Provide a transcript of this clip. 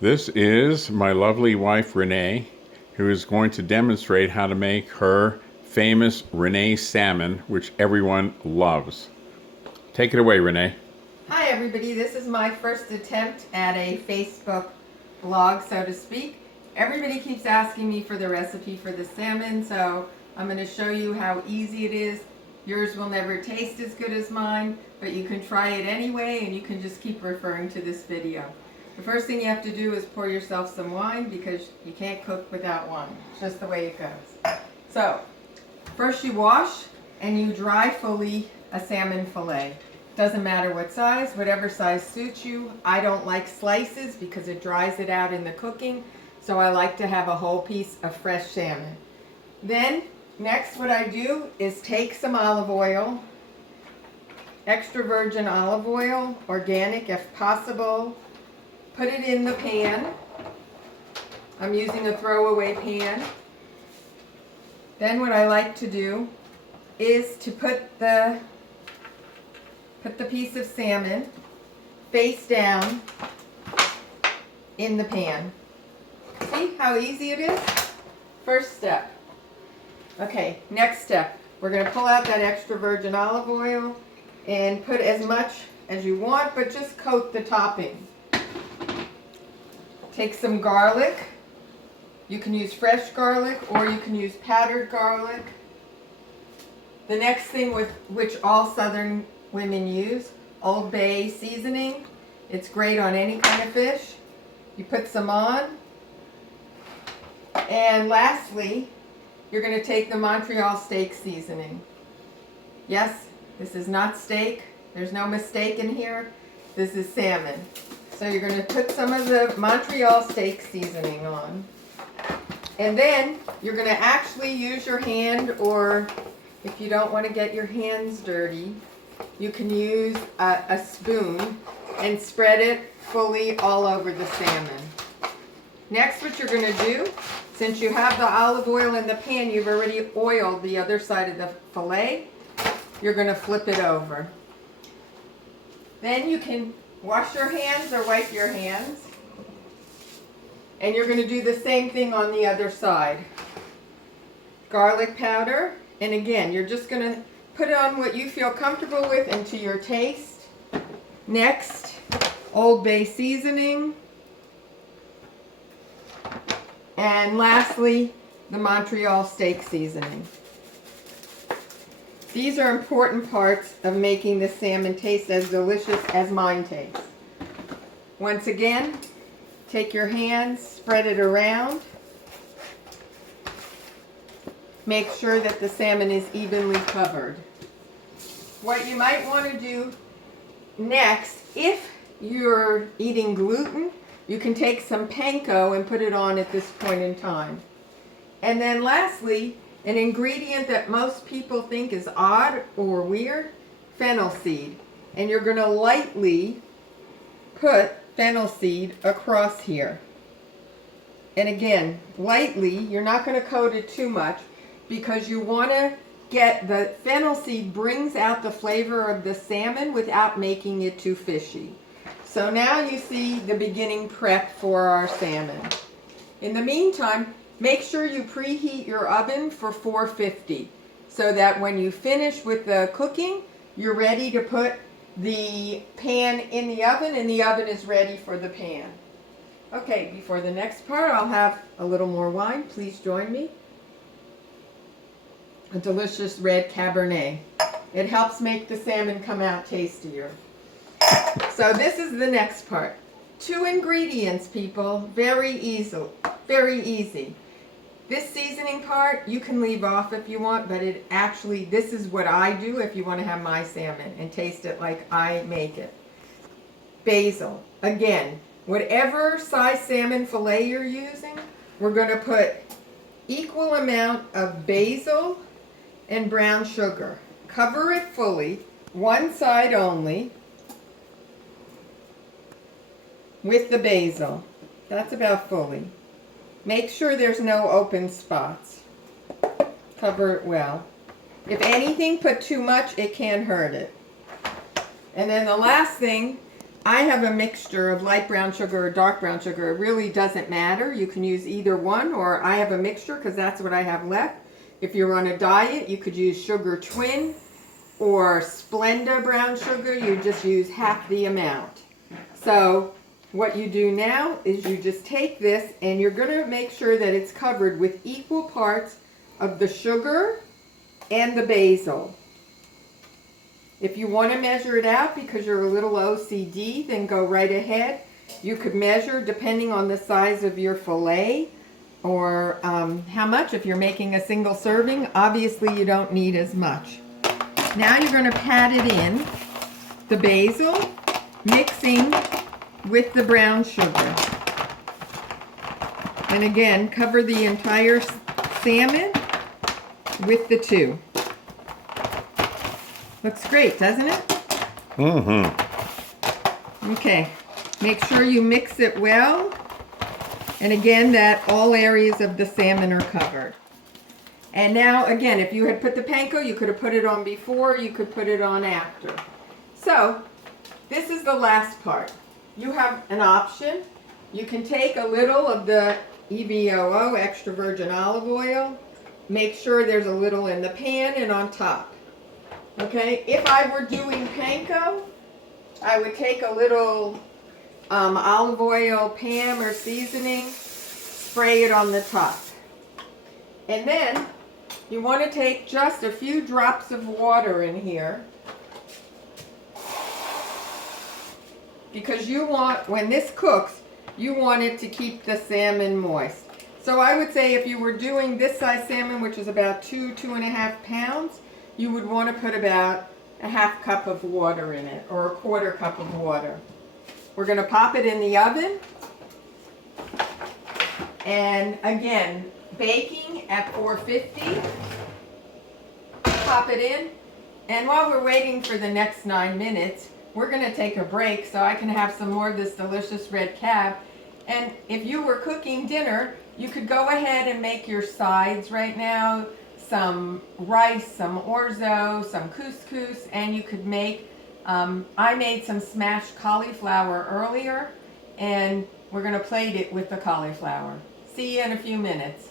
This is my lovely wife Renee, who is going to demonstrate how to make her famous Renee salmon, which everyone loves. Take it away, Renee. Hi everybody, this is my first attempt at a Facebook blog, so to speak. Everybody keeps asking me for the recipe for the salmon, so I'm going to show you how easy it is. Yours will never taste as good as mine, but you can try it anyway, and you can just keep referring to this video. The first thing you have to do is pour yourself some wine, because you can't cook without wine. It's just the way it goes. So, first you wash and you dry fully a salmon fillet. Doesn't matter what size, whatever size suits you. I don't like slices because it dries it out in the cooking, so I like to have a whole piece of fresh salmon. Then, next what I do is take some olive oil, extra virgin olive oil, organic if possible, put it in the pan. I'm using a throwaway pan. Then what I like to do is to put the piece of salmon face down in the pan. See how easy it is? First step. Okay, next step. We're going to pull out that extra virgin olive oil and put as much as you want, but just coat the topping. Take some garlic. You can use fresh garlic or you can use powdered garlic. The next thing which all Southern women use, Old Bay seasoning. It's great on any kind of fish. You put some on. And lastly, you're going to take the Montreal steak seasoning. Yes, this is not steak. There's no mistake in here. This is salmon. So you're going to put some of the Montreal steak seasoning on. And then you're going to actually use your hand, or if you don't want to get your hands dirty, you can use a spoon and spread it fully all over the salmon. Next, what you're going to do, since you have the olive oil in the pan, you've already oiled the other side of the fillet, you're going to flip it over. Then you can wash your hands or wipe your hands. And you're going to do the same thing on the other side. Garlic powder. And again, you're just going to put on what you feel comfortable with and to your taste. Next, Old Bay seasoning. And lastly, the Montreal steak seasoning. These are important parts of making the salmon taste as delicious as mine tastes. Once again, take your hands, spread it around. Make sure that the salmon is evenly covered. What you might want to do next, if you're eating gluten, you can take some panko and put it on at this point in time. And then lastly, an ingredient that most people think is odd or weird, fennel seed. And you're going to lightly put fennel seed across here. And again, lightly, you're not going to coat it too much because you want to get the fennel seed brings out the flavor of the salmon without making it too fishy. So now you see the beginning prep for our salmon. In the meantime, make sure you preheat your oven for 450 so that when you finish with the cooking, you're ready to put the pan in the oven and the oven is ready for the pan. Okay, before the next part, I'll have a little more wine. Please join me. A delicious red Cabernet. It helps make the salmon come out tastier. So this is the next part. 2 ingredients, people. Very easy. Very easy. This seasoning part, you can leave off if you want, but it actually, this is what I do if you want to have my salmon and taste it like I make it. Basil. Again, whatever size salmon fillet you're using, we're going to put equal amount of basil and brown sugar. Cover it fully, one side only, with the basil. That's about fully. Make sure there's no open spots. Cover it well. If anything, put too much, it can hurt it. And then the last thing, I have a mixture of light brown sugar or dark brown sugar. It really doesn't matter. You can use either one, or I have a mixture because that's what I have left. If you're on a diet, you could use Sugar Twin or Splenda brown sugar. You just use half the amount. So what you do now is you just take this and you're going to make sure that it's covered with equal parts of the sugar and the basil. If you want to measure it out because you're a little OCD, then go right ahead. You could measure depending on the size of your fillet or how much. If you're making a single serving, obviously you don't need as much. Now you're going to pat it in, the basil, mixing with the brown sugar. And again, cover the entire salmon with the two. Looks great, doesn't it? Mm-hmm. Okay, make sure you mix it well. And again, that all areas of the salmon are covered. And now, again, if you had put the panko, you could have put it on before, you could put it on after. So, this is the last part. You have an option. You can take a little of the EVOO, extra virgin olive oil. Make sure there's a little in the pan and on top. Okay, if I were doing panko, I would take a little olive oil, Pam, or seasoning, spray it on the top. And then you want to take just a few drops of water in here, because you want, when this cooks, you want it to keep the salmon moist. So I would say if you were doing this size salmon, which is about 2.5 pounds, you would want to put about a half cup of water in it, or a quarter cup of water. We're going to pop it in the oven. And again, baking at 450. Pop it in. And while we're waiting for the next 9 minutes, we're going to take a break so I can have some more of this delicious red cab. And if you were cooking dinner, you could go ahead and make your sides right now. Some rice, some orzo, some couscous, and you could make, I made some smashed cauliflower earlier, and we're going to plate it with the cauliflower. See you in a few minutes.